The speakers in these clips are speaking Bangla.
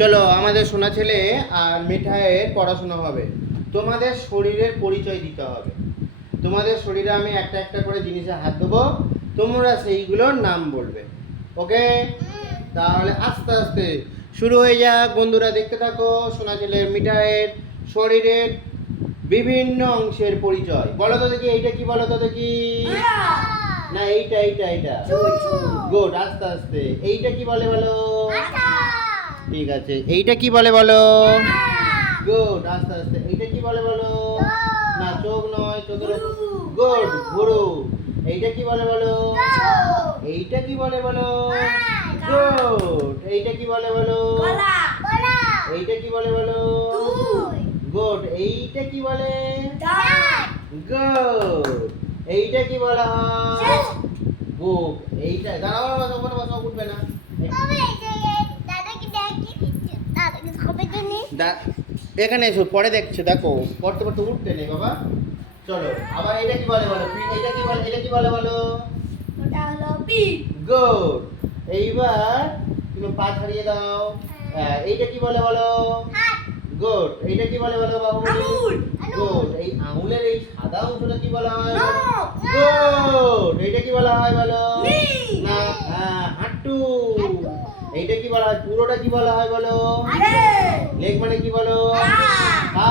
চলো আমাদের সোনা ছেলে আর মিঠাইয়ের পড়াশোনা হবে। তোমাদের শরীরের পরিচয় দিতে হবে। তোমাদের শরীরে আমি একটা একটা করে জিনিসে হাত দেবো, তোমরা সেইগুলোর নাম বলবে। ওকে, তাহলে আস্তে আস্তে শুরু হয়ে যাক। বন্ধুরা দেখতে থাকো সোনা ছেলের মিঠাইয়ের শরীরের বিভিন্ন অংশের পরিচয়। বলো তো দেখি, এইটা কি বলো তো দেখি। না, এইটা এইটা এইটা গুড, আস্তে আস্তে। এইটা কি বলে বলো। ঠিক আছে, এইটা কি বলে বলো। গুড, আস্তে আস্তে। এইটা কি বলে বলো। না, চোখ নয়, চোখের গুড, ভুরু। এইটা কি বলে বলো। এইটা কি বলে বলো। গুড, এইটা কি বলে বলো। এইটা কি বলে বলো। গুড, এইটা কি বলে। গুড, এইটা কি বলা হয়। বুক। এইটা দাঁড়াও, ওখানে বসো, উঠবে না। এখানে এসো, পরে দেখছো, দেখো পড়তে পড়তে উঠতে নেই বাবা। চলো আবার এটা কি বলে বলো। এটা কি বলে, এটা কি বলে বলো। গুড, এইবার তুমি পা ছাড়িয়ে দাও। এইটা কি বলে বলো। গুড, এইটা কি বলে বলো বাবু। গুড, এই আঙুলের এই সাদা অংশটা কি বলা হয়। গুড, এইটা কি বলা হয় বলো। না, হাঁটু। এইটা কি বলা হয়, পুরোটা কি বলা হয় বলো। লেগ মানে কি বলো। পা,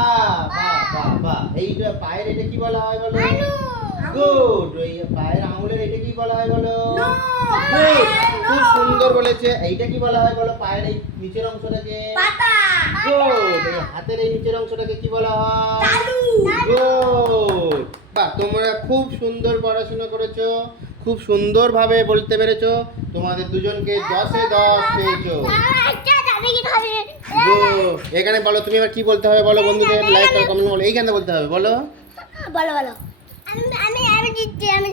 পা, পা, পা। এইটা পায়ের এটা কি বলা হয় বলো। গুড, এই পায়ের আঙুলের এটা কি বলা হয় বলো। গুড, খুব সুন্দর বলেছে। এইটা কি বলা হয় বলো, পায়ের এই নিচের অংশটাকে। গুড, এই হাতের এই নিচের অংশটাকে কি বলা হয়। গুড, বাহ, তোমরা খুব সুন্দর পড়াশোনা করেছো, খুব সুন্দরভাবে বলতে পেরেছো। তোমাদের দুজনকে 10-এ 10 পেয়েছো। এখানে বলো, তুমি এবার কি বলতে হবে বলো বন্ধুদের। লাইক আর কমেন্ট বলো, এইখানে বলতে হবে বলো। বলো বলো। আমি জিতছি, আমি